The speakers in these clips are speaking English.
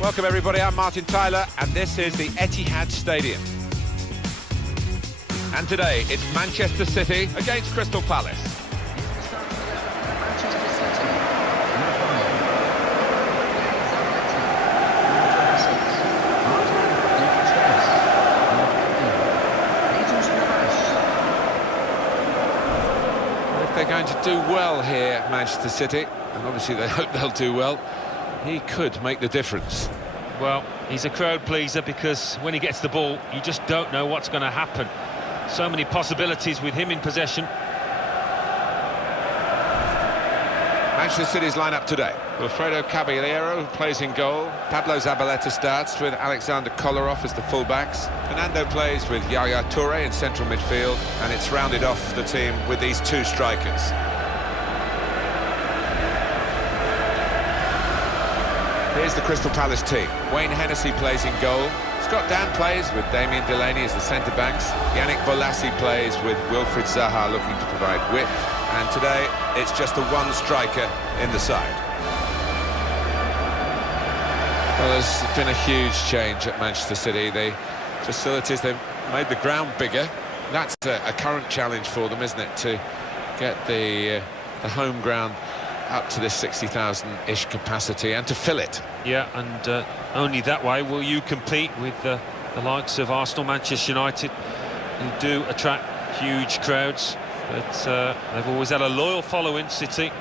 Welcome everybody, I'm Martin Tyler and this is the Etihad Stadium. And today it's Manchester City against Crystal Palace. If they're going to do well here, Manchester City, and obviously they hope they'll do well, he could make the difference. Well, he's a crowd pleaser because when he gets the ball, you just don't know what's going to happen. So many possibilities with him in possession. Manchester City's lineup today. Wilfredo Caballero plays in goal. Pablo Zabaleta starts with Alexander Kolarov as the fullbacks. Fernando plays with Yaya Toure in central midfield, and it's rounded off the team with these two strikers. Here's the Crystal Palace team. Wayne Hennessy plays in goal. Scott Dan plays with Damien Delaney as the centre-backs. Yannick Bolasie plays with Wilfried Zaha looking to provide width. And today, it's just the one striker in the side. Well, there's been a huge change at Manchester City. The facilities, they've made the ground bigger. That's a current challenge for them, isn't it, to get the home ground up to this 60,000-ish capacity and to fill it. Yeah, and only that way will you compete with the likes of Arsenal, Manchester United, who do attract huge crowds, but they've always had a loyal following, City.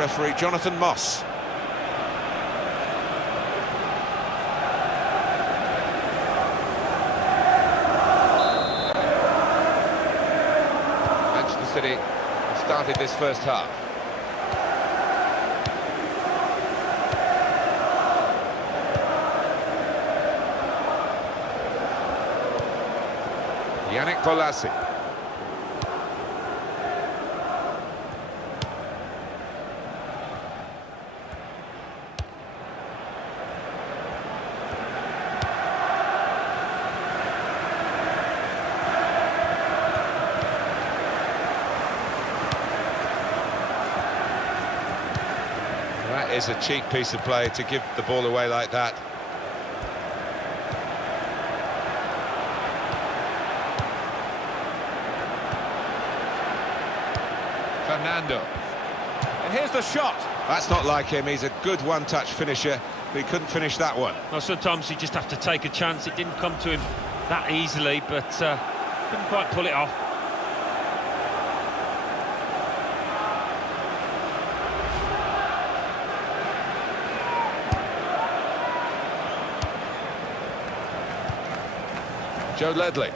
Referee Jonathan Moss. Manchester City started this first half. Yannick Bolasie. That is a cheap piece of play to give the ball away like that. Fernando. And here's the shot. That's not like him. He's a good one-touch finisher, but he couldn't finish that one. Well, sometimes you just have to take a chance. It didn't come to him that easily, but couldn't quite pull it off. Joe Ledley.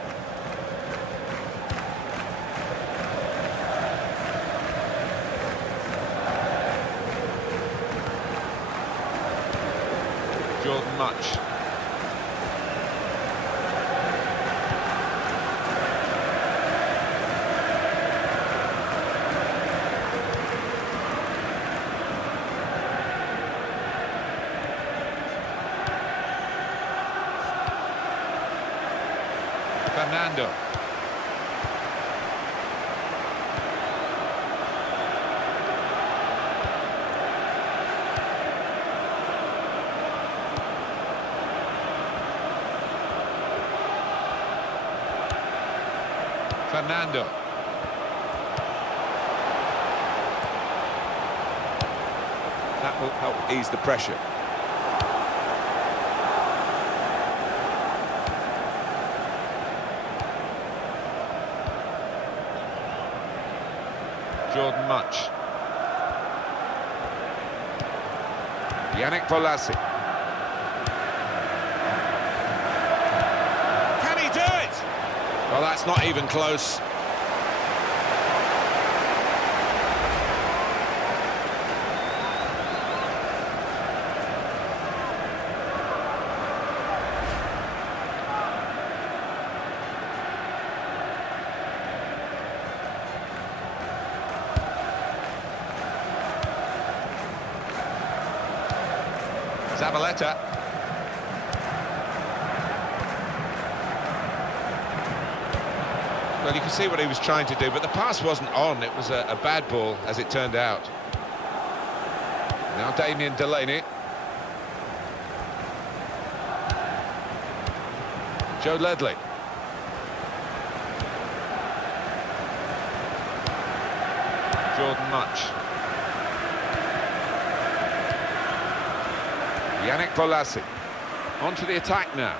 Jordan Much. Fernando. Fernando. That will help ease the pressure. Jordan Much. Yannick Bolasie. Can he do it? Well, that's not even close. Zabaleta. Well, you can see what he was trying to do, but the pass wasn't on. It was a bad ball, as it turned out. Now Damien Delaney. Joe Ledley. Jordan Much. Yannick Bolasie. On to the attack now.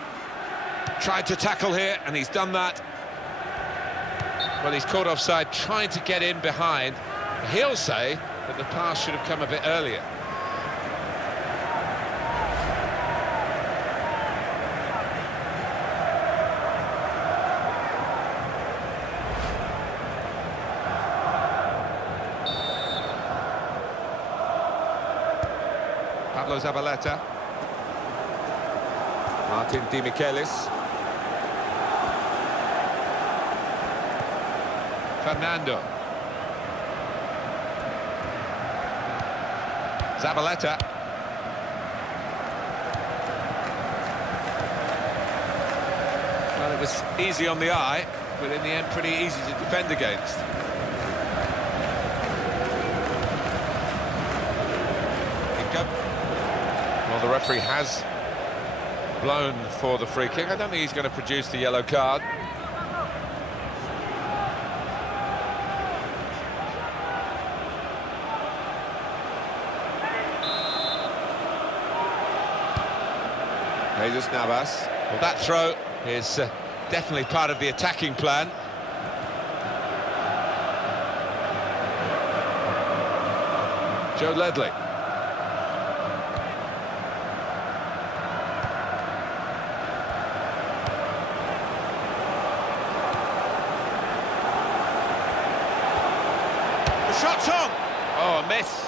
Tried to tackle here, and he's done that. Well, he's caught offside, trying to get in behind. He'll say that the pass should have come a bit earlier. Pablo Zabaleta. Martin Di Michelis. Fernando. Zabaleta. Well, it was easy on the eye, but in the end pretty easy to defend against. Well, the referee has blown for the free kick. I don't think he's going to produce the yellow card. Jesus Navas. Well, that throw is definitely part of the attacking plan. Joe Ledley. The shot's on! Oh, a miss.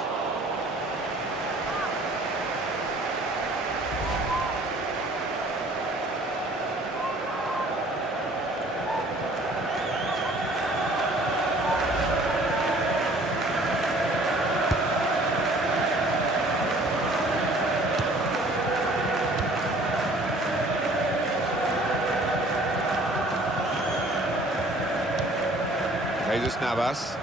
Jesus Navas.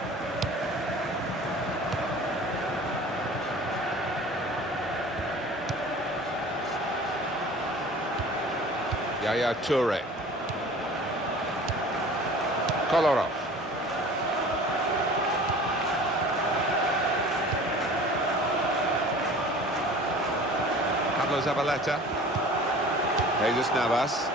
Yaya Toure. Kolarov. Pablo Zabaleta. Jesus Navas.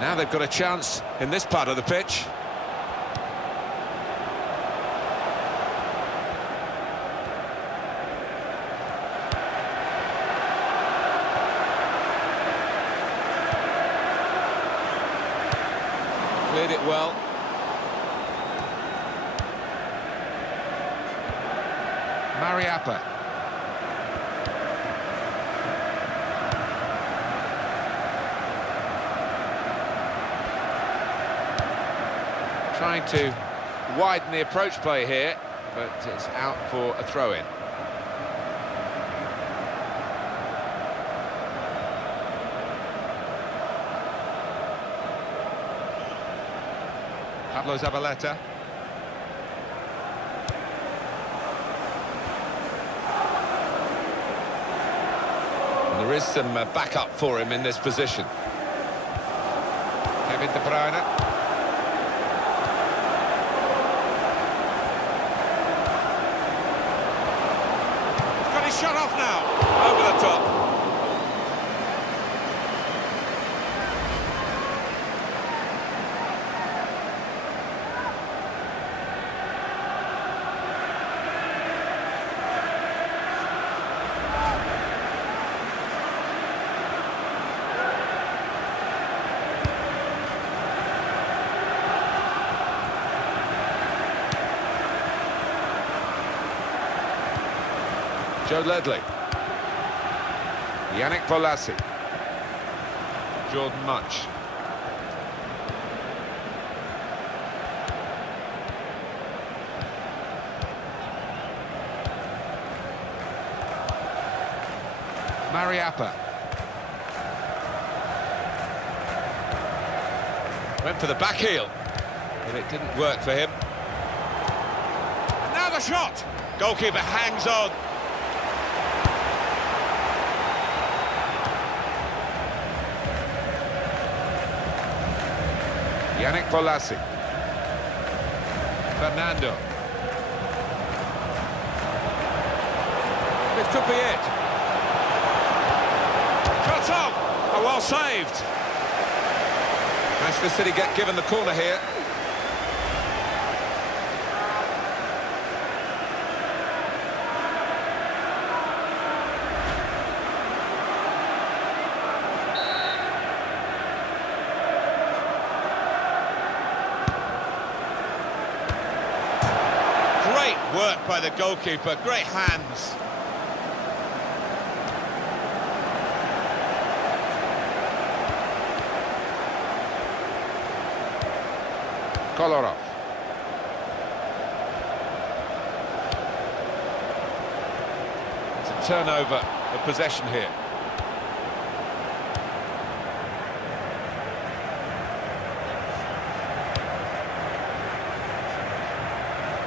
Now they've got a chance in this part of the pitch. Cleared it well. Mariappa. Trying to widen the approach play here, but it's out for a throw-in. Pablo Zabaleta. And there is some backup for him in this position. Kevin De Bruyne. Shut off now, over the top. Joe Ledley. Yannick Bolasie. Jordan Much. Mariappa. Went for the back heel, but it didn't work for him. And now the shot! Goalkeeper hangs on. Yannick Bolasie. Fernando. This could be it. Cut off! Oh, well saved. Manchester City get given the corner here. Great work by the goalkeeper, great hands. Kolarov. It's a turnover of possession here.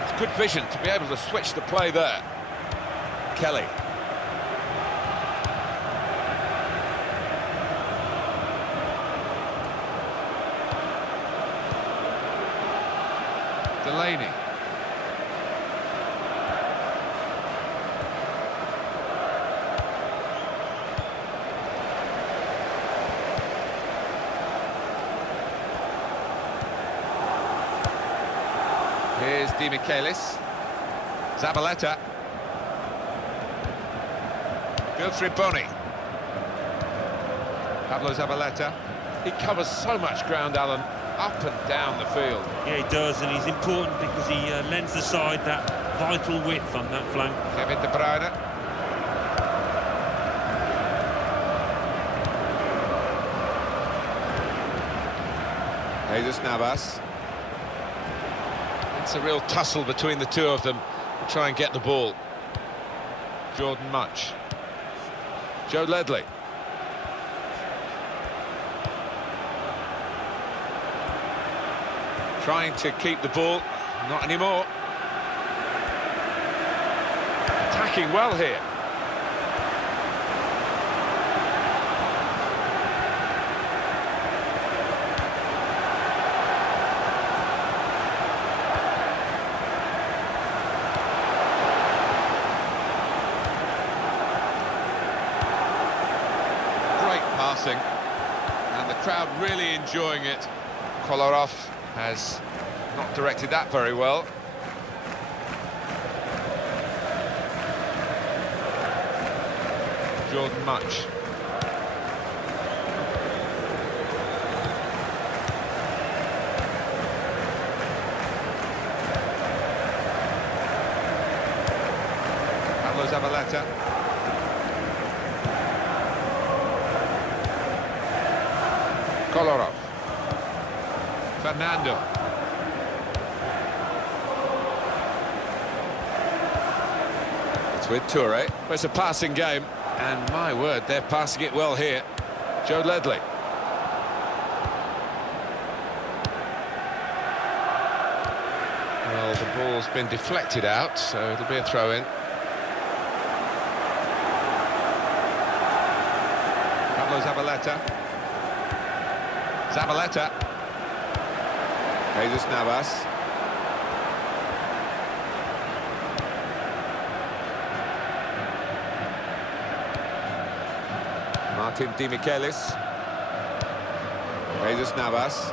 It's good vision to be able to switch the play there. Kelly. Delaney. Here's Di Michaelis. Zabaleta. Goes for Boni. Pablo Zabaleta. He covers so much ground, Alan, up and down the field. Yeah, he does, and he's important because he lends the side that vital width on that flank. Kevin De Bruyne. Jesus Navas. It's a real tussle between the two of them to try and get the ball. Jordan Much. Joe Ledley. Trying to keep the ball, not anymore. Attacking well here. Great passing, and the crowd really enjoying it. Kolarov has not directed that very well. Jordan Much. Pablo Zabaleta. Kolarov. Fernando. It's with Toure. Well, it's a passing game, and my word, they're passing it well here. Joe Ledley. Well, the ball's been deflected out, so it'll be a throw-in. Pablo Zabaleta. Zabaleta. Jesus Navas. Martin Di Michaelis. Jesus Navas.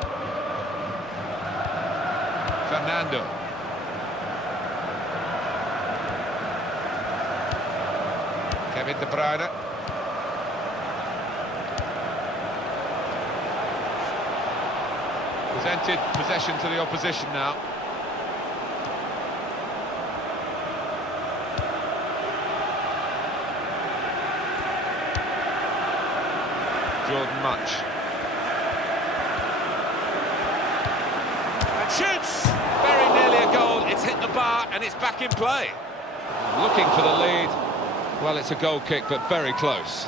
Fernando. Kevin De Bruyne. Presented possession to the opposition now. Jordan Much. And shoots! Very nearly a goal. It's hit the bar and it's back in play. Looking for the lead. Well, it's a goal kick, but very close.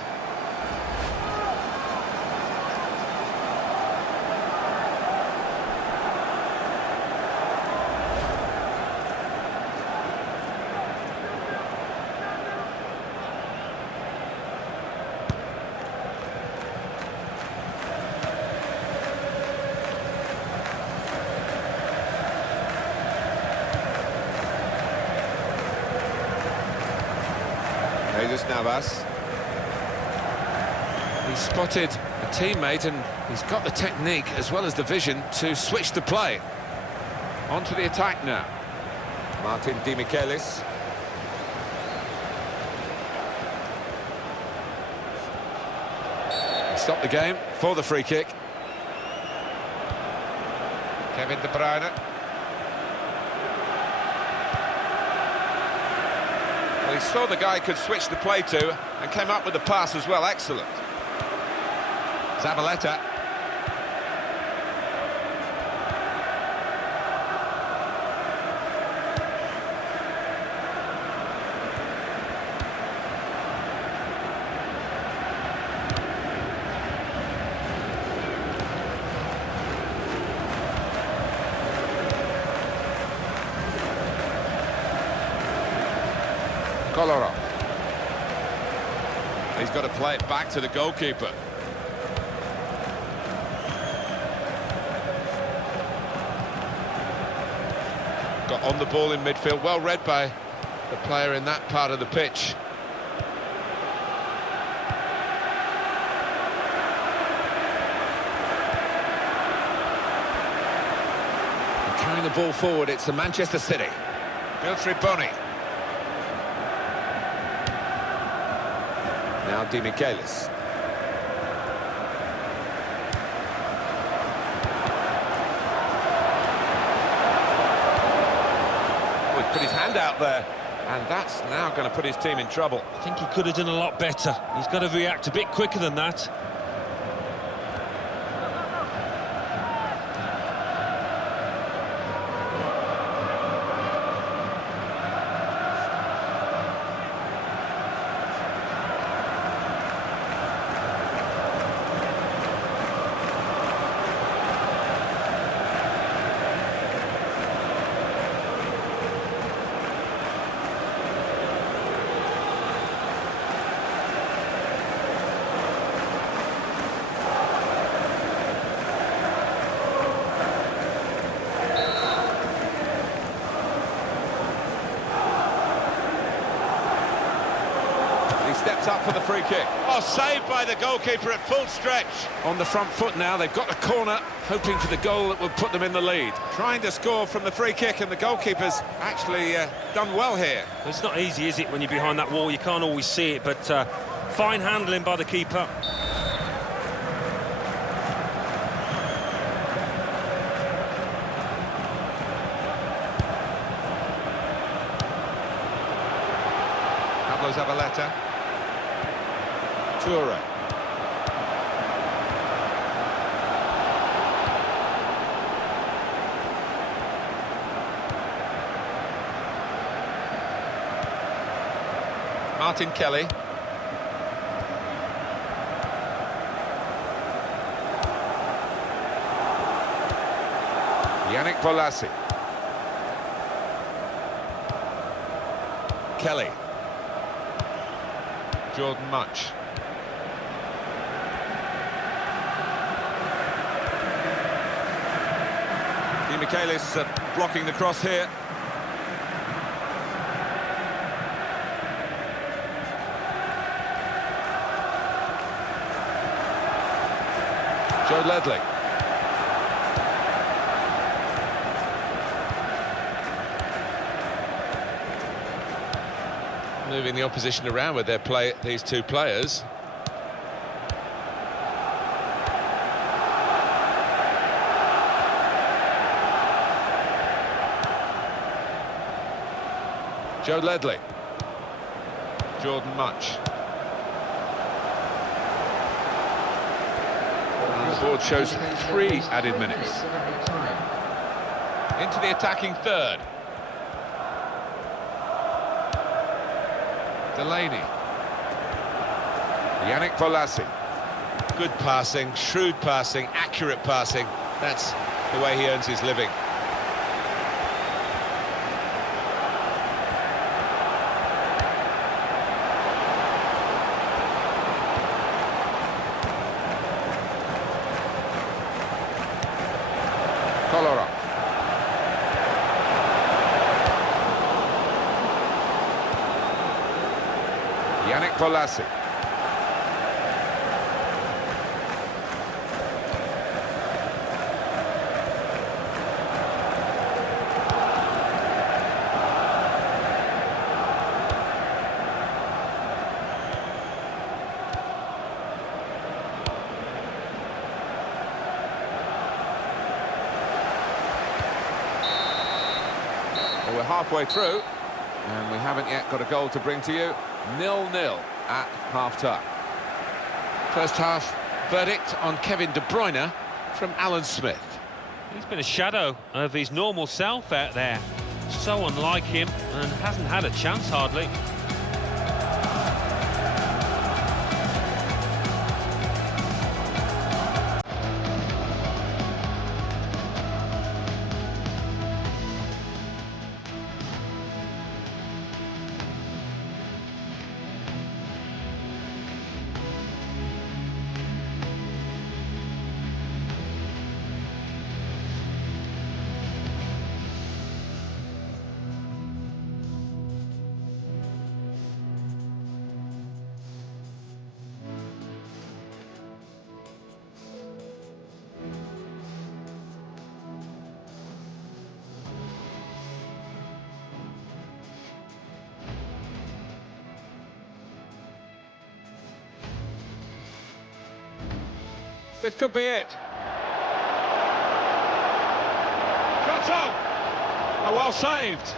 Jesus Navas. He spotted a teammate and he's got the technique as well as the vision to switch the play. On to the attack now. Martin Di Michelis. Stop the game for the free kick. Kevin De Bruyne. Well, he saw the guy could switch the play to and came up with the pass as well. Excellent. Zabaleta. Kolarov. He's got to play it back to the goalkeeper. Got on the ball in midfield, well read by the player in that part of the pitch. Carrying the ball forward, it's the Manchester City. Wilfried Bony. Now Di Michelis. Oh, he's put his hand out there, and that's now going to put his team in trouble. I think he could have done a lot better. He's got to react a bit quicker than that. Steps up for the free kick. Oh, saved by the goalkeeper at full stretch. On the front foot now, they've got a corner, hoping for the goal that will put them in the lead. Trying to score from the free kick, and the goalkeeper's actually done well here. It's not easy, is it, when you're behind that wall? You can't always see it, but fine handling by the keeper. Pablo Zabaleta. Toure. Martin Kelly. Yannick Bolasie. Kelly. Jordan Much. Di Michelis blocking the cross here. Joe Ledley. Moving the opposition around with their play, these two players. Joe Ledley. Jordan Much. And the board shows 3 added minutes. Into the attacking third. Delaney. Yannick Bolasie. Good passing, shrewd passing, accurate passing. That's the way he earns his living. Kolarov. Bolasie. Well, we're halfway through, and we haven't yet got a goal to bring to you. 0-0 at half-time. First half verdict on Kevin De Bruyne from Alan Smith. He's been a shadow of his normal self out there. So unlike him, and hasn't had a chance hardly. This could be it. Cut on! Oh, well saved.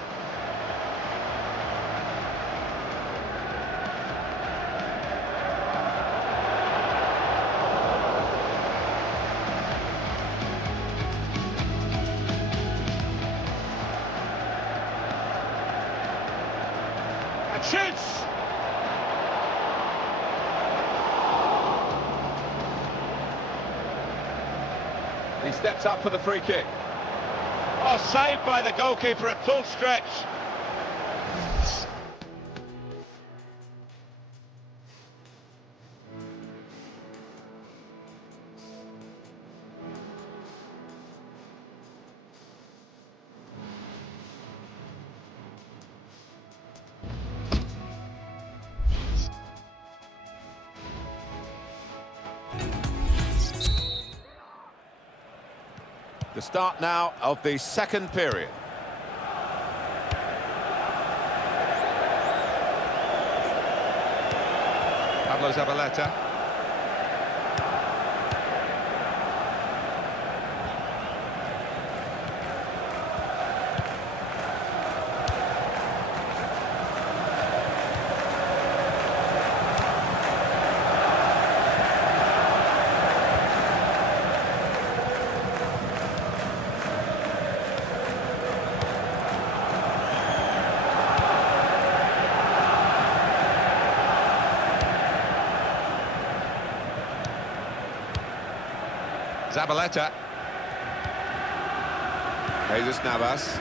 And shoots! He steps up for the free kick. Oh, saved by the goalkeeper at full stretch. The start now of the second period. Pablo Zabaleta. Zabaleta. Jesus Navas.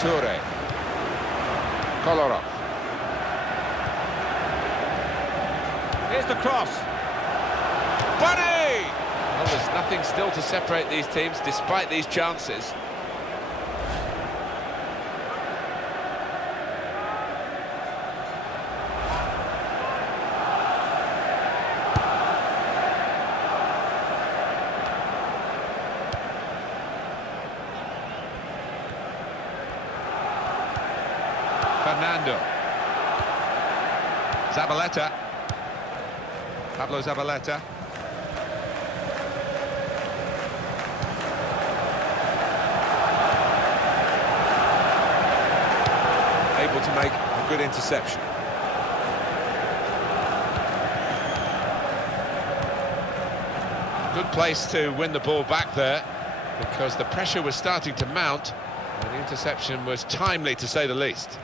Toure. Kolarov. Here's the cross. Bunny! Well, there's nothing still to separate these teams despite these chances. Fernando. Zabaleta. Pablo Zabaleta. Able to make a good interception. Good place to win the ball back there, because the pressure was starting to mount, and the interception was timely, to say the least.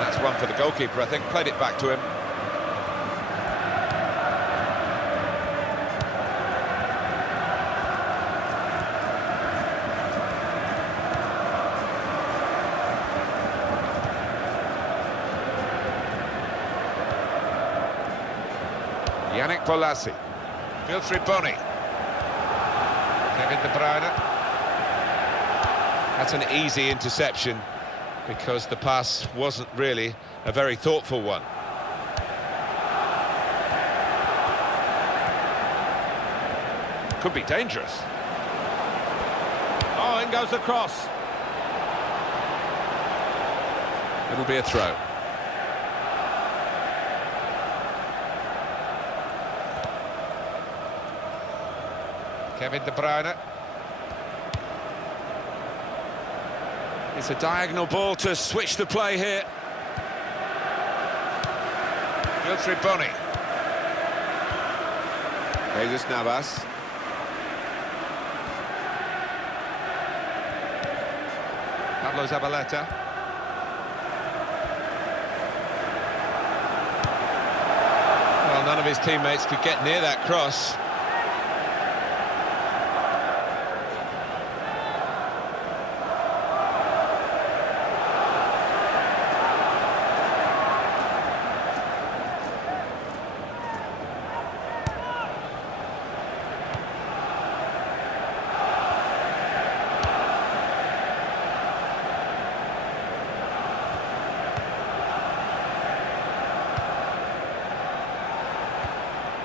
That's one for the goalkeeper, I think. Played it back to him. Yannick Bolasie. Filtri Boni. Kevin De Bruyne. That's an easy interception because the pass wasn't really a very thoughtful one. Could be dangerous. Oh, in goes the cross. It'll be a throw. Kevin De Bruyne. It's a diagonal ball to switch the play here. Wilfried Bony. Jesus Navas. Pablo Zabaleta. Well, none of his teammates could get near that cross.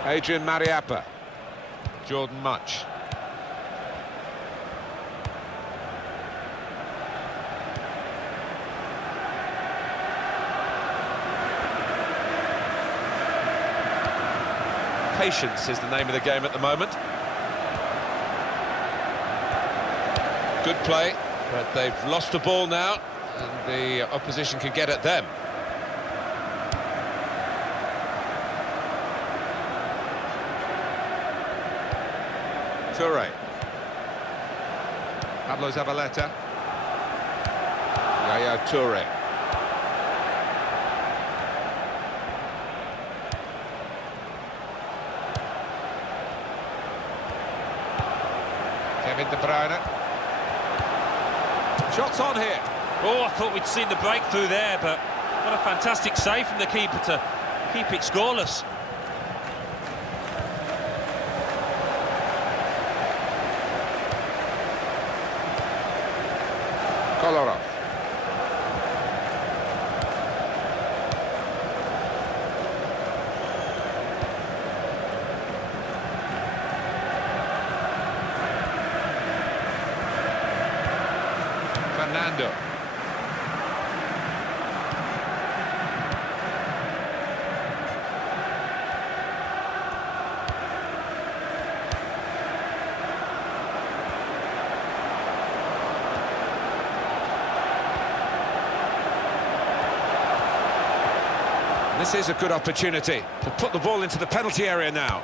Adrian Mariappa. Jordan Much. Patience is the name of the game at the moment. Good play, but they've lost the ball now, and the opposition can get at them. Toure. Pablo Zabaleta. Yaya Toure. Kevin De Bruyne. Shots on here. Oh, I thought we'd seen the breakthrough there, but what a fantastic save from the keeper to keep it scoreless. Kolarov. Fernando. This is a good opportunity to put the ball into the penalty area now.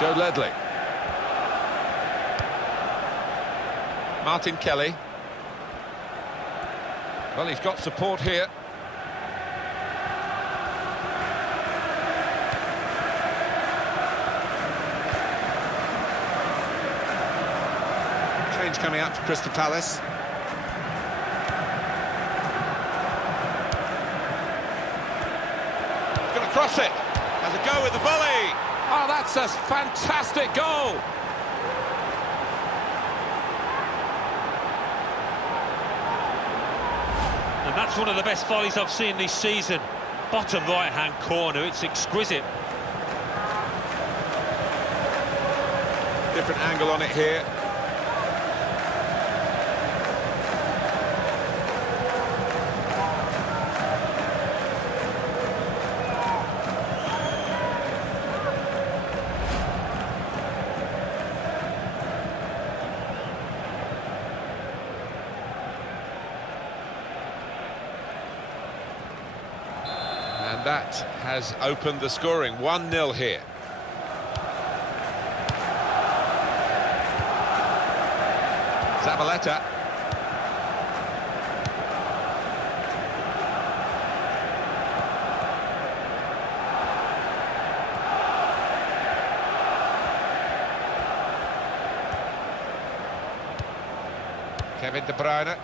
Joe Ledley. Martin Kelly. Well, he's got support here. Change coming up for Crystal Palace. He's going to cross it. Has a go with the volley. Oh, that's a fantastic goal. And that's one of the best volleys I've seen this season. Bottom right-hand corner, it's exquisite. Different angle on it here. And that has opened the scoring. 1-0 here. Zabaleta. Kevin De Bruyne.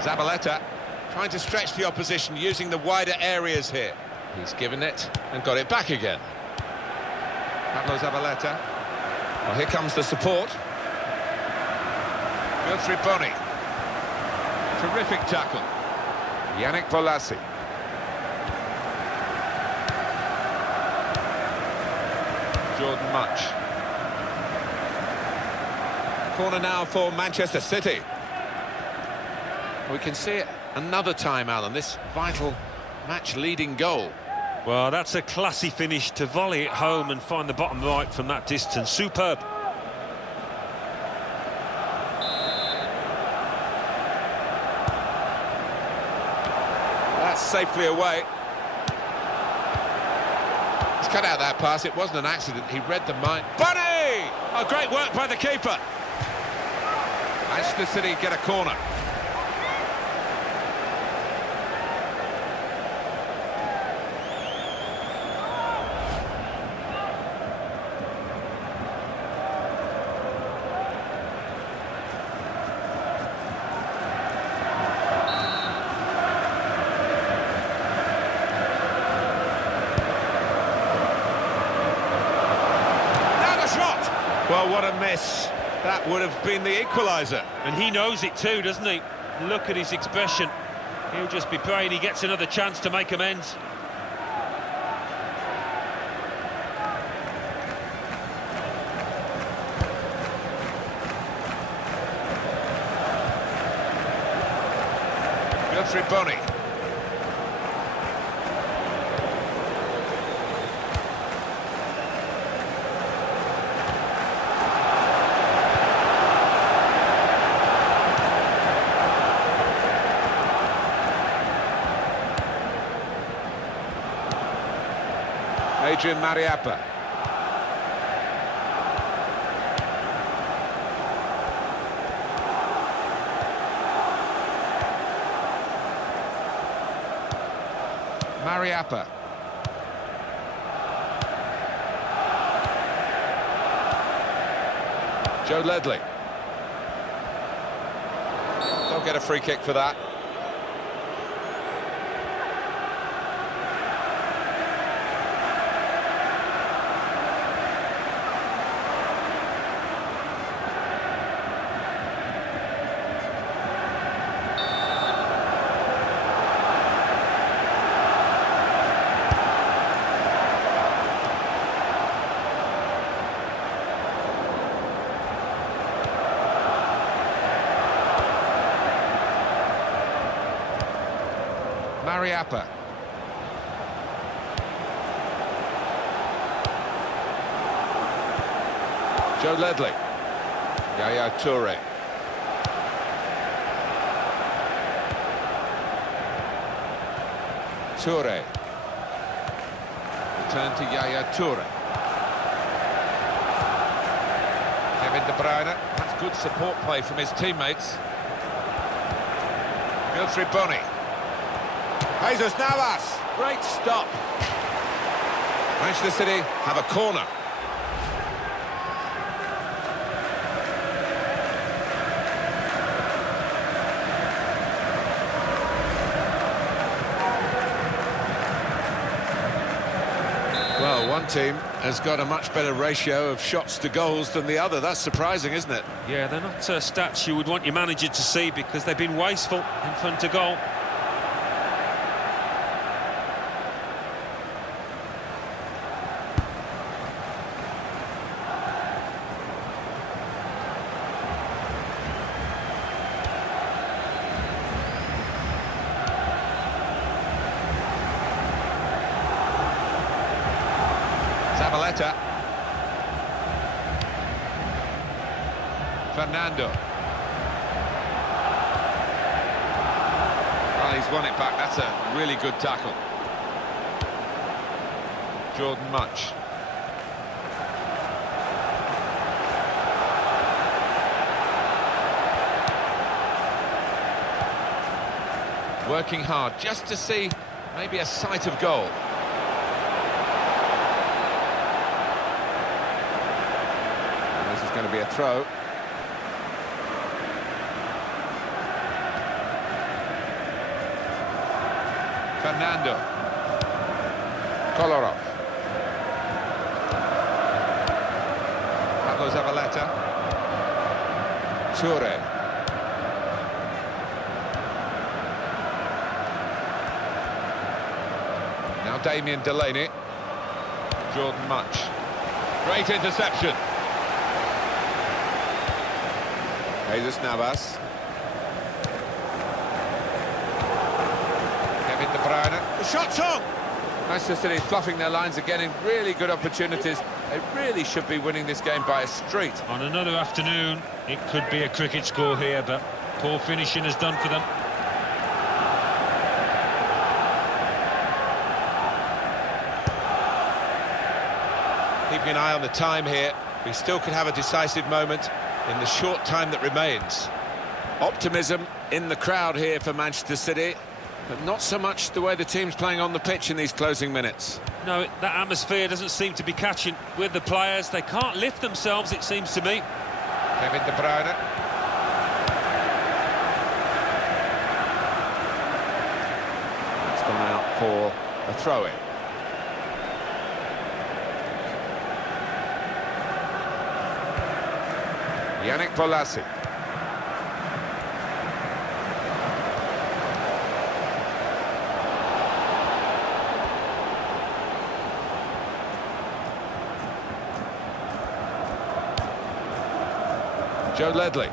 Zabaleta trying to stretch the opposition using the wider areas here. He's given it and got it back again. Pablo Zabaleta. Well, here comes the support. Guthrie Boni. Terrific tackle. Yannick Bolasie. Jordan Much. Corner now for Manchester City. We can see it another time, Alan, this vital match-leading goal. Well, that's a classy finish to volley it home and find the bottom right from that distance. Superb. That's safely away. He's cut out that pass. It wasn't an accident. He read the mind. Bunny! Oh, great work by the keeper. Manchester City get a corner. Well, what a miss. That would have been the equaliser. And he knows it too, doesn't he? Look at his expression. He'll just be praying he gets another chance to make amends. Guthrie Boni. Adrian Mariappa. Mariappa. Joe Ledley. Don't get a free kick for that. Mariappa. Joe Ledley. Yaya Toure. Toure. Return to Yaya Toure. Kevin De Bruyne. That's good support play from his teammates. Guthrie Boni. Jesus Navas, great stop. Manchester City have a corner. Well, one team has got a much better ratio of shots to goals than the other. That's surprising, isn't it? Yeah, they're not stats you would want your manager to see because they've been wasteful in front of goal. Zabaleta. Fernando. Well, he's won it back. That's a really good tackle. Jordan Much. Working hard just to see maybe a sight of goal. be a throw. Fernando. Kolarov. Pablo Zabaleta. Toure. Now Damien Delaney. Jordan Much. Great interception. Jesus Navas. Kevin De Bruyne. The shot's on! Manchester City fluffing their lines again in really good opportunities. They really should be winning this game by a street. On another afternoon, it could be a cricket score here, but poor finishing has done for them. Keeping an eye on the time here. We still could have a decisive moment in the short time that remains. Optimism in the crowd here for Manchester City, but not so much the way the team's playing on the pitch in these closing minutes. No, that atmosphere doesn't seem to be catching with the players. They can't lift themselves, it seems to me. Kevin De Bruyne. It's gone out for a throw-in. Yannick Bolasie. Joe Ledley.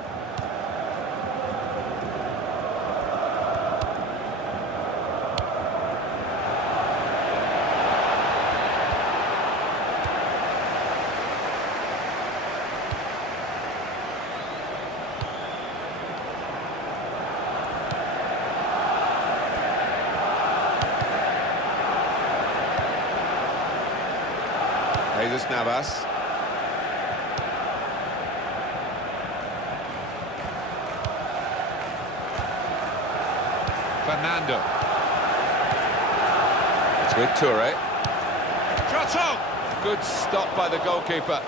Jesus Navas. Fernando. It's with Toure. Shot on! Good stop by the goalkeeper.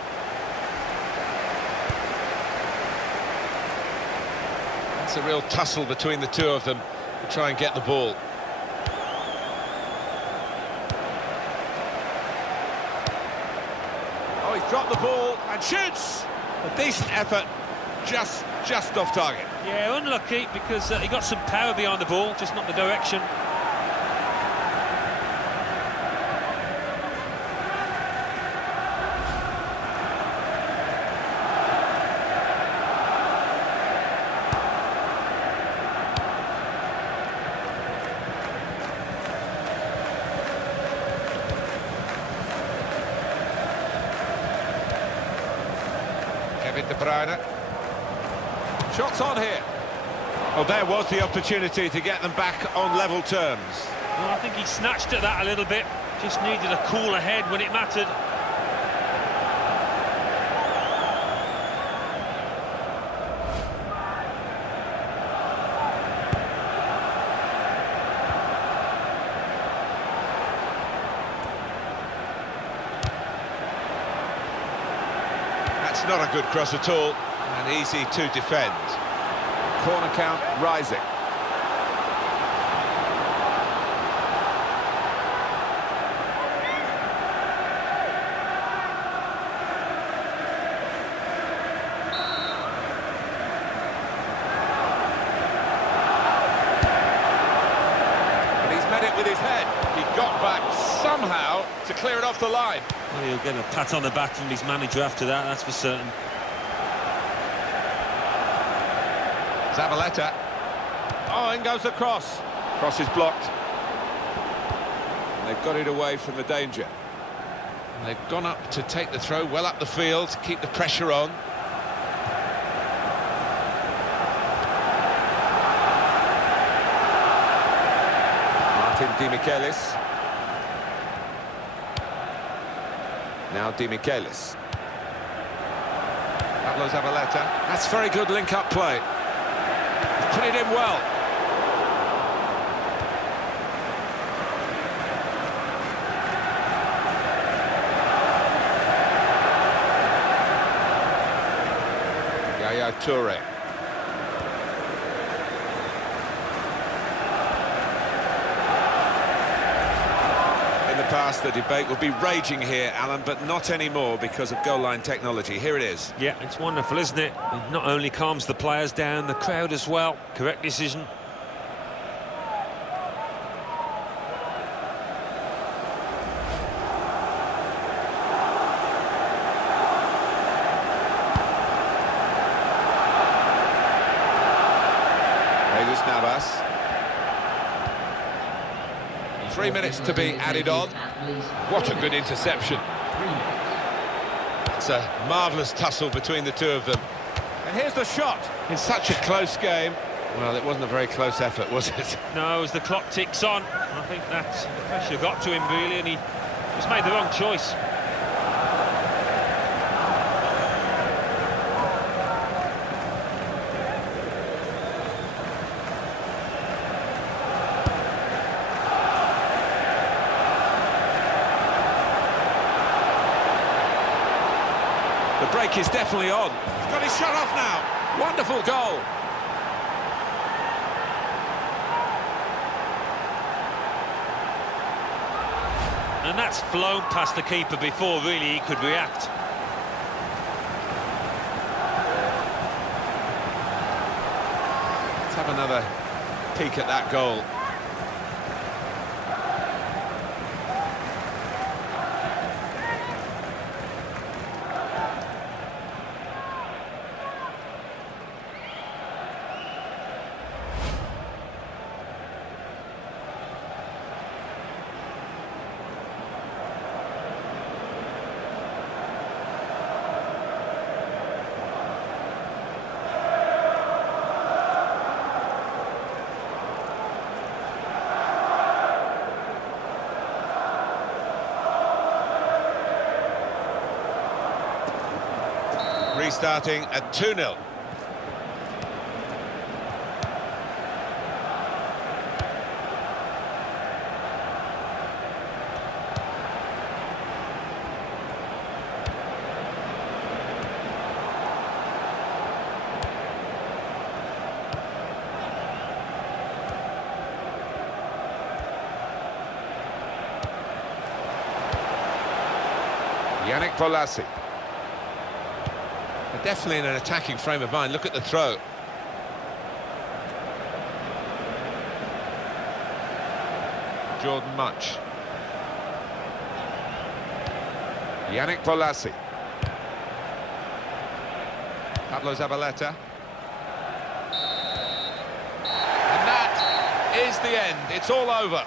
It's a real tussle between the two of them to try and get the ball. Oh, he's dropped the ball and shoots! A decent effort, just off target. Yeah, unlucky because he got some power behind the ball, just not the direction. Kevin De Bruyne. Shots on here. Well, there was the opportunity to get them back on level terms. Well, I think he snatched at that a little bit. Just needed a cooler head when it mattered. That's not a good cross at all, and easy to defend. Corner count rising. And he's met it with his head. He got back somehow to clear it off the line. Well, he'll get a pat on the back from his manager after that, that's for certain. Zabaleta. Oh, in goes the cross. Cross is blocked. And they've got it away from the danger. And they've gone up to take the throw well up the field, to keep the pressure on. Martin Demichelis. Now Demichelis. Pablo Zabaleta. That's very good link-up play. He's put it in well. Yaya Toure. In the past, the debate would be raging here, Alan, but not anymore because of goal line technology. Here it is. Yeah, it's wonderful, isn't it? It not only calms the players down, the crowd as well. Correct decision. Navas. 3 minutes to be added on. What a good interception. It's a marvellous tussle between the two of them. And here's the shot. In such a close game. Well, it wasn't a very close effort, was it? No, as the clock ticks on, I think that the pressure got to him really, and he just made the wrong choice. The break is definitely on. He's got his shot off now. Wonderful goal. And that's flown past the keeper before really he could react. Let's have another peek at that goal. Restarting at 2-0. Yannick Bolasie. They're definitely in an attacking frame of mind. Look at the throw. Jordan Much. Yannick Bolasie. Pablo Zabaleta. And that is the end. It's all over.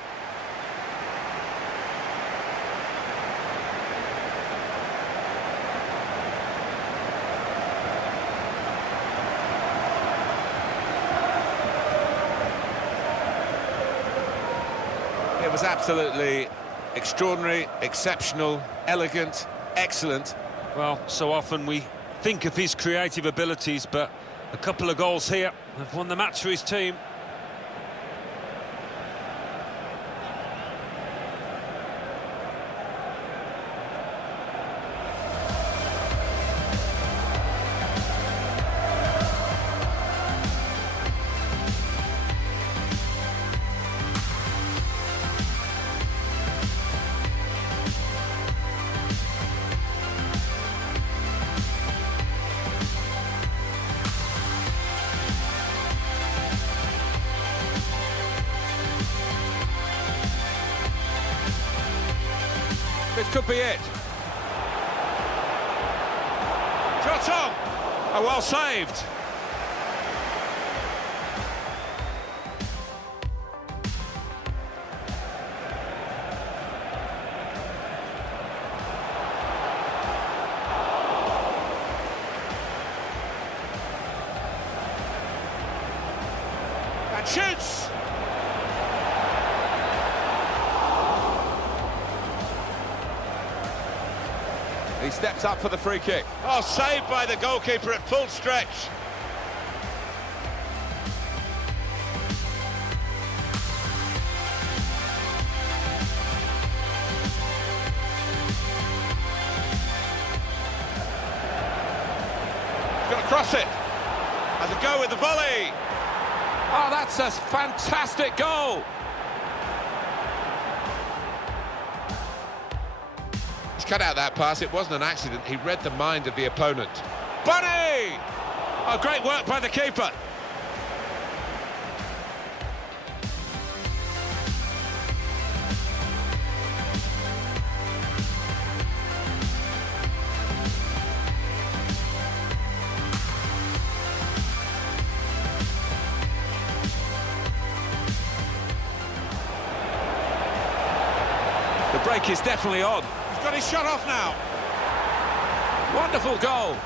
It was absolutely extraordinary, exceptional, elegant, excellent. Well, so often we think of his creative abilities, but a couple of goals here have won the match for his team. This could be it. Shot on! Oh, well saved. And shoots! He steps up for the free kick. Oh, saved by the goalkeeper at full stretch. He's going to cross it. Has a go with the volley. Oh, that's a fantastic goal. He's cut out that pass. It wasn't an accident. He read the mind of the opponent. Bunny! Oh, great work by the keeper. The break is definitely on. He's got his shot off now. Wonderful goal.